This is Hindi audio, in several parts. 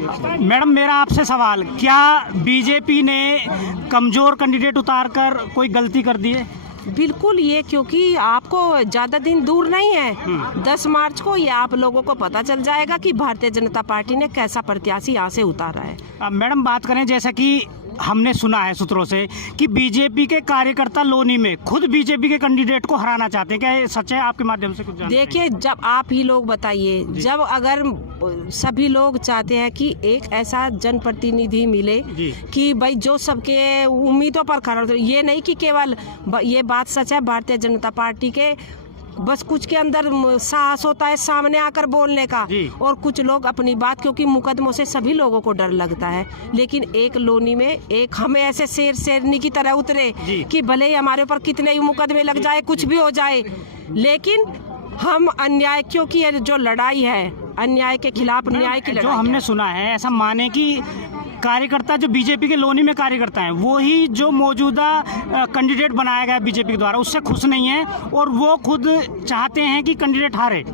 मैडम मेरा आपसे सवाल, क्या बीजेपी ने कमजोर कैंडिडेट उतारकर कोई गलती कर दी है? बिल्कुल, ये क्योंकि आपको ज़्यादा दिन दूर नहीं है, 10 मार्च को ये आप लोगों को पता चल जाएगा कि भारतीय जनता पार्टी ने कैसा प्रत्याशी यहाँ से उतारा है। मैडम बात करें, जैसा कि हमने सुना है सूत्रों से कि बीजेपी के कार्यकर्ता लोनी में खुद बीजेपी के कैंडिडेट को हराना चाहते हैं, क्या ये सच है? आपके माध्यम से कुछ देखिए, जब आप ही लोग बताइए, जब अगर सभी लोग चाहते हैं कि एक ऐसा जनप्रतिनिधि मिले कि भाई जो सबके उम्मीदों पर खरा उतरे, ये नहीं कि केवल ये बात सच है भारतीय जनता पार्टी के बस कुछ के अंदर साहस होता है सामने आकर बोलने का, और कुछ लोग अपनी बात, क्योंकि मुकदमों से सभी लोगों को डर लगता है, लेकिन एक लोनी में एक हमें ऐसे शेरनी की तरह उतरे कि भले ही हमारे ऊपर कितने ही मुकदमे लग जाए, कुछ भी हो जाए, लेकिन हम अन्याय, क्योंकि ये जो लड़ाई है अन्याय के खिलाफ न्याय की लड़ाई, जो हमने सुना है ऐसा माने कि कार्यकर्ता जो बीजेपी के लोनी में कार्यकर्ता हैं वो ही जो मौजूदा कैंडिडेट बनाया गया बीजेपी के द्वारा उससे खुश नहीं है, और वो खुद चाहते हैं कि कैंडिडेट हारे।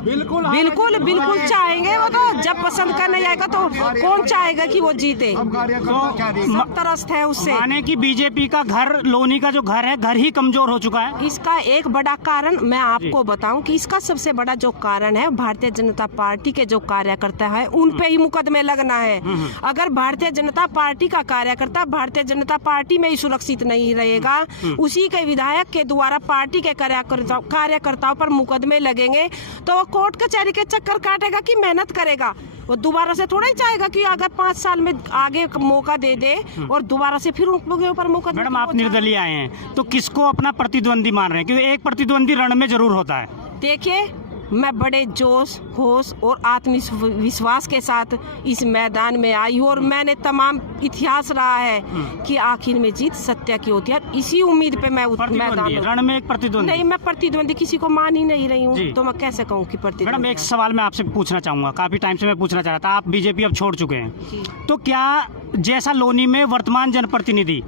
बिल्कुल बिल्कुल बिल्कुल चाहेंगे, वो तो जब पसंद करने आएगा तो कौन चाहेगा कि वो जीते, तो तरस्त है उससे। माने कि बीजेपी का घर, लोनी का जो घर है, घर ही कमजोर हो चुका है। इसका एक बड़ा कारण मैं आपको बताऊं कि इसका सबसे बड़ा जो कारण है भारतीय जनता पार्टी के जो कार्यकर्ता है उन पे ही मुकदमे लगना है। अगर भारतीय जनता पार्टी का कार्यकर्ता भारतीय जनता पार्टी में ही सुरक्षित नहीं रहेगा, उसी के विधायक के द्वारा पार्टी के कार्यकर्ताओं पर मुकदमे लगेंगे, तो वो कोर्ट कचहरी के चक्कर काटेगा कि मेहनत करेगा। वो दोबारा से थोड़ा ही चाहेगा कि अगर 5 साल में आगे मौका दे दे और दोबारा से फिर उनके ऊपर मौका। मैडम आप निर्दलीय आए हैं तो किसको अपना प्रतिद्वंदी मान रहे हैं? क्योंकि एक प्रतिद्वंदी रण में जरूर होता है। देखिए, मैं बड़े जोश होश और आत्मविश्वास के साथ इस मैदान में आई हूँ, और मैंने तमाम इतिहास रहा है कि आखिर में जीत सत्य की होती है। इसी उम्मीद पे मैं मैदान रण में एक प्रतिद्वंदी नहीं, मैं प्रतिद्वंदी किसी को मान ही नहीं रही हूँ, तो मैं कैसे कहूँ कि प्रतिद्वंदी। मैडम एक सवाल मैं आपसे पूछना चाहूँगा, काफ़ी टाइम से मैं पूछना चाह रहा था, आप बीजेपी अब छोड़ चुके हैं, तो क्या जैसा लोनी में वर्तमान जनप्रतिनिधि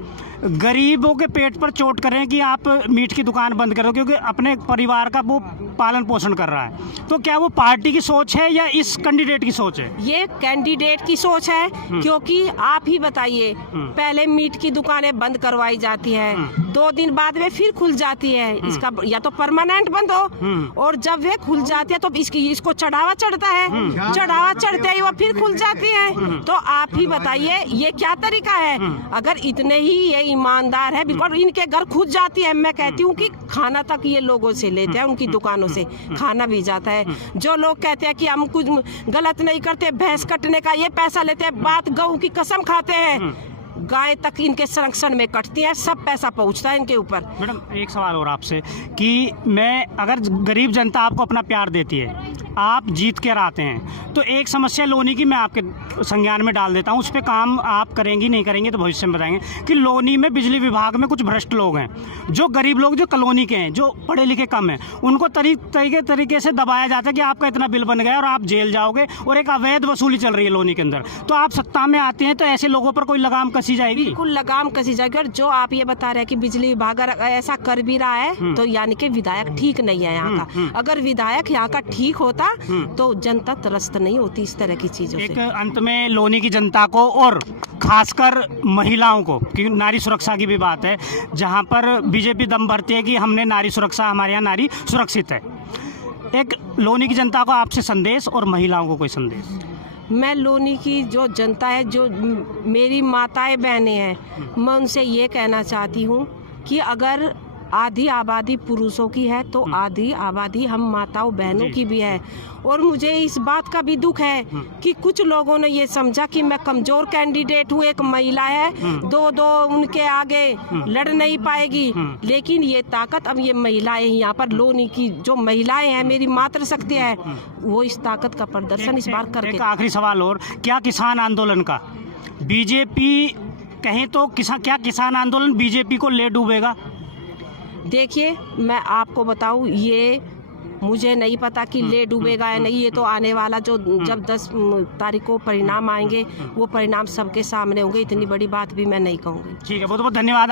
गरीबों के पेट पर चोट करें कि आप मीट की दुकान बंद करो क्योंकि अपने परिवार का वो पालन पोषण कर रहा है, तो क्या वो पार्टी की सोच है या इस कैंडिडेट की सोच है? ये कैंडिडेट की सोच है, क्योंकि आप ही बताइए, पहले मीट की दुकानें बंद करवाई जाती है, 2 दिन बाद में फिर खुल जाती है, इसका या तो परमानेंट बंद हो, और जब वे खुल जाती है तो इसको चढ़ावा चढ़ता है, चढ़ावा चढ़ते ही वो फिर खुल जाती है। तो आप ही बताइए ये क्या तरीका है? अगर इतने ही ये ईमानदार है, बिल्कुल इनके घर खुद जाती है, मैं कहती हूँ कि खाना तक ये लोगों से लेते हैं, उनकी दुकानों से खाना भी जाता है। जो लोग कहते हैं कि हम कुछ गलत नहीं करते, भैंस कटने का ये पैसा लेते हैं, बात गऊ की कसम खाते हैं, गाय तक इनके संरक्षण में कटती है, सब पैसा पहुंचता है इनके ऊपर। मैडम एक सवाल और आपसे कि मैं, अगर गरीब जनता आपको अपना प्यार देती है, आप जीत कर आते हैं, तो एक समस्या लोनी की मैं आपके संज्ञान में डाल देता हूं, उस पर काम आप करेंगी नहीं करेंगे तो भविष्य में बताएंगे कि लोनी में बिजली विभाग में कुछ भ्रष्ट लोग हैं, जो गरीब लोग जो कॉलोनी के हैं, जो पढ़े लिखे कम हैं, उनको तरीके से दबाया जाता है कि आपका इतना बिल बन गया और आप जेल जाओगे, और एक अवैध वसूली चल रही है लोनी के अंदर। तो आप सत्ता में आते हैं तो ऐसे लोगों पर कोई लगाम कसी जाएगी? बिल्कुल लगाम कसी जाएगी। और जो आप ये बता रहे हैं कि बिजली विभाग ऐसा कर भी रहा है, तो यानी कि विधायक ठीक नहीं है यहाँ का। अगर विधायक यहाँ का ठीक होता तो जनता त्रस्त नहीं होती इस तरह की चीजों से। एक अंत में लोनी की जनता को और खासकर महिलाओं को, क्योंकि नारी सुरक्षा की भी बात है, जहाँ पर बीजेपी दम भरती है कि हमने नारी सुरक्षा, हमारे यहाँ नारी सुरक्षित है, एक लोनी की जनता को आपसे संदेश और महिलाओं को कोई संदेश? मैं लोनी की जो जनता है, जो मेरी माताएं बहनें हैं, मैं उनसे ये कहना चाहती हूँ कि अगर आधी आबादी पुरुषों की है तो आधी आबादी हम माताओं बहनों की भी है। और मुझे इस बात का भी दुख है कि कुछ लोगों ने ये समझा कि मैं कमजोर कैंडिडेट हूँ, एक महिला है, दो उनके आगे लड़ नहीं पाएगी, लेकिन ये ताकत अब ये महिलाएं यहाँ पर लोनी की जो महिलाएं हैं, मेरी मातृशक्ति है, वो इस ताकत का प्रदर्शन इस बार करके। एक आखिरी सवाल और, क्या किसान आंदोलन का बीजेपी कहें तो क्या किसान आंदोलन बीजेपी को ले डूबेगा? देखिए, मैं आपको बताऊं, ये मुझे नहीं पता कि ले डूबेगा या नहीं, ये तो आने वाला जो जब 10 तारीख को परिणाम आएंगे वो परिणाम सबके सामने होंगे, इतनी बड़ी बात भी मैं नहीं कहूँगी। ठीक है, बहुत बहुत धन्यवाद।